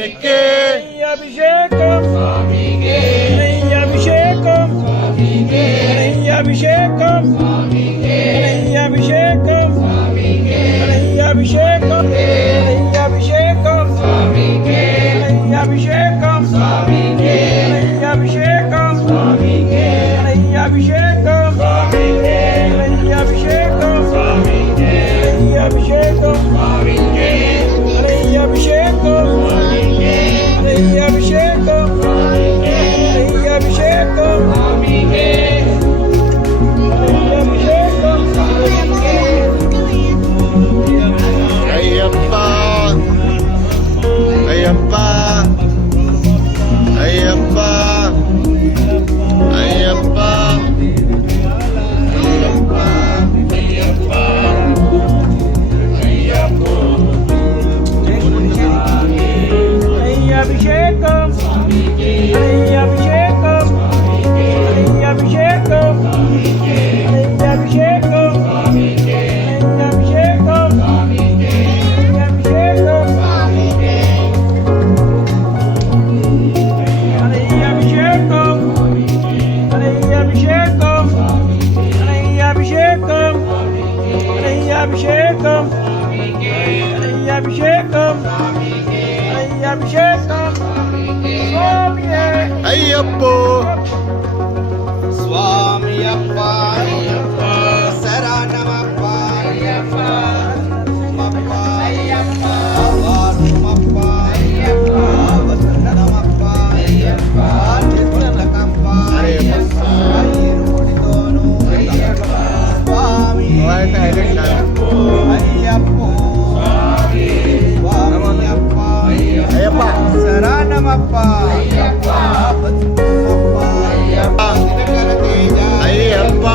స్వామికే అభిషేకం స్వామికే అభిషేకం స్వామికే అభిషేకం స్వామికే అభిషేకం స్వామికే అభిషేకం అభిషేకం స్వామికే అభిషేకం స్వామికే అభిషేకం స్వామికే అభిషేకం స్వామికే అభిషేకం స్వామికే అభిషేకం స్వామికే అభిషేకం స్వామికే అభిషేకం స్వామికే అభిషేకం స్వామికే అభిషేకం స్వామికే అయ్యప్ప అయ్యప్ప అయ్యప్ప అయ్యప్ప అభిషేకం అభిషేకం అభిషేకం అభిషేకం అభిషేకం అభిషేకం అభిషేకం అభిషేకం స్వామియే అయ్యప్పో స్వామి అప్ప శరణమప్ప అయ్యప్ప అయ్యప్ప వారుమప్ప అయ్యప్ప వసంతనమప్ప అయ్యప్ప చిత్రలకప్ప అయ్యప్ప ఇరుముడితోను అయ్యప్ప స్వామి అయ్యప్ప స్వామి అప్ప అయ్యప్ప శరణమప్ప అయ్యప్ప అయ్యప్ప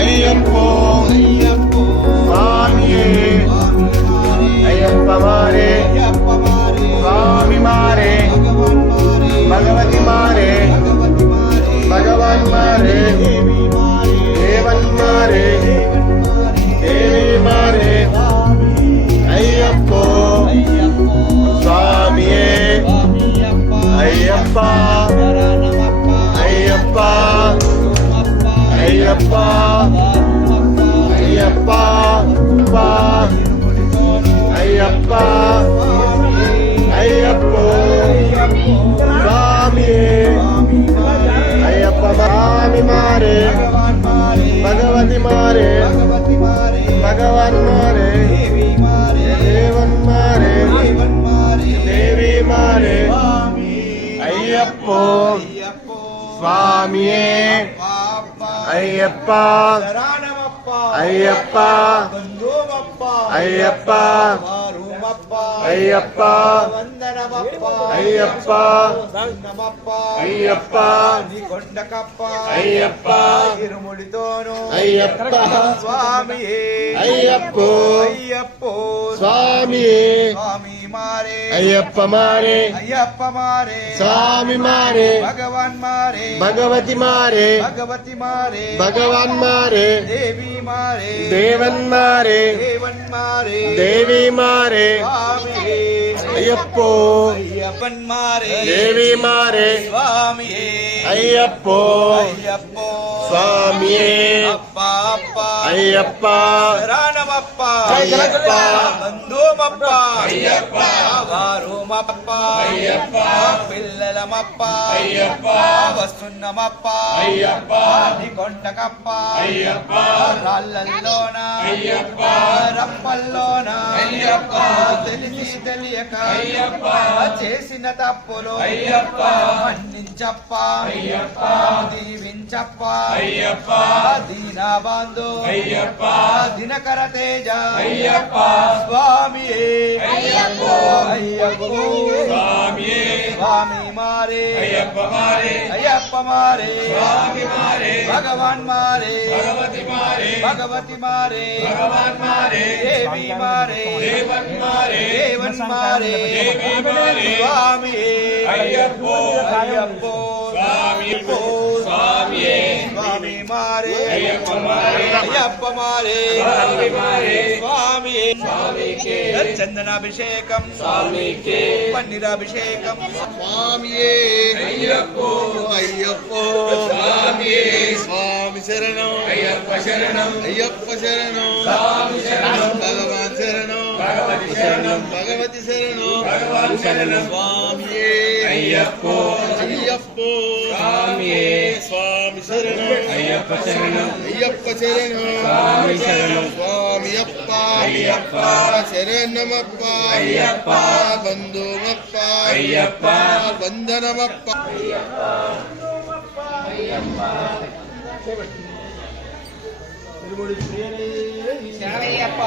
అయ్యప్పో స్వామియే అయ్యప్ప మారే స్వామి మారే భగవతి మారే భగవాన్ మారే దేవన్ మారే దేవి మారే అయ్యప్పో స్వామియే అయ్యప్ప అయ్యప్ప అయ్యప్ప అయ్యప్ప అయ్యప్ప అయ్యప్పో స్వామియే అయ్యప్ప స్వామి మారే భగవతి మారే భగవాన్ మారే దేవన్ మారే దేవి మారే అయ్యప్పో స్వామియే అయ్యప్ప అయ్యప్ప అయ్యప్ప అయ్యప్ప అయ్యప్ప అయ్యప్ప అయ్యప్ప ఇరుముడితోను అయ్యప్ప స్వామి అయ్యప్పో అయ్యప్పో స్వామియే స్వామి మారే అయ్యప్ప మారే అయ్యప్ప మారే స్వామి మారే భగవాన్ మారే భగవతి మారే భగవతి మారే భగవాన్ మారే దేవి మారే దేవన్ మారే దేవన్ మారే దేవి మారే స్వామి అయ్యప్పో అయ్యప్పన్ మారే దేవి మారే స్వామి అయ్యప్పో అయ్యప్పో స్వామియే అప్ప అప్ప అయ్యప్ప శరణమప్ప అయ్యప్ప బంధుమప్ప అయ్యప్ప వారుమప్ప అయ్యప్ప పిల్లలమప్ప అయ్యప్ప వస్తున్నమప్ప అయ్యప్ప కొండకప్ప అయ్యప్ప రాళ్ళల్లోన అయ్యప్ప రప్పల్లోన అయ్యప్ప తెలిసి తెలియక అయ్యప్ప చేసిన తప్పులు అయ్యప్ప మన్నించప్ప అయ్యప్ప దీవించప్ప అయ్యప్ప దీనబంధు అయ్యప్ప దినకర తేజ అయ్యప్ప స్వామి అయ్యప్పో అయ్యప్పో స్వామి స్వామి మారే అయ్యప్ప మారే అయ్యప్ప మారే స్వామి మారే భగవాన్ మారే భగవతి మారే భగవతి మారే భగవాన్ మారే దేవి మారే దేవన్ మారే దేవన్ మారే దేవి మారే స్వామి అయ్యప్పో అయ్యప్పో స్వామి స్వామి స్వామి మారే అయ్యప్ప మారే అయ్యప్ప మారే స్వామి మారే స్వామి చందనాభిషేకం పన్నీరాభిషేకం స్వామియే అయ్యప్పో అయ్యప్పో స్వామియే స్వామి శరణం అయ్యప్ప శరణం అయ్యప్ప శరణం స్వామి శరణం భగవాన్ శరణం భగవతి శరణం భగవతి శరణం భగవాన్ శరణం స్వామియే అయ్యప్పో అయ్యప్పో స్వామియే స్వామి శరణం అయ్యప్ప శరణం అయ్యప్ప శరణం స్వామి శరణం స్వామియప్ప అయ్యప్ప శరణమప్ప అయ్యప్ప బంధుమప్ప అయ్యప్ప వందనమప్ప శరణయ్యప్ప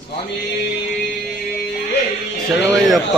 స్వామి శరణమయ్యప్ప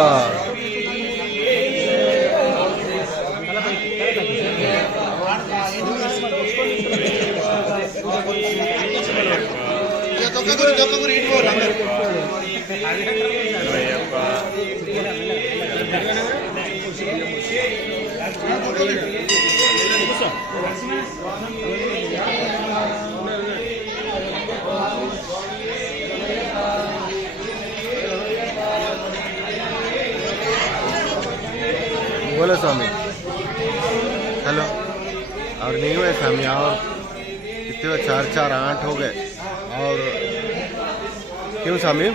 बोलो स्वामी हेलो और नहीं हुए स्वामी और कितने 4 4 8 हो गए और क्यों स्वामी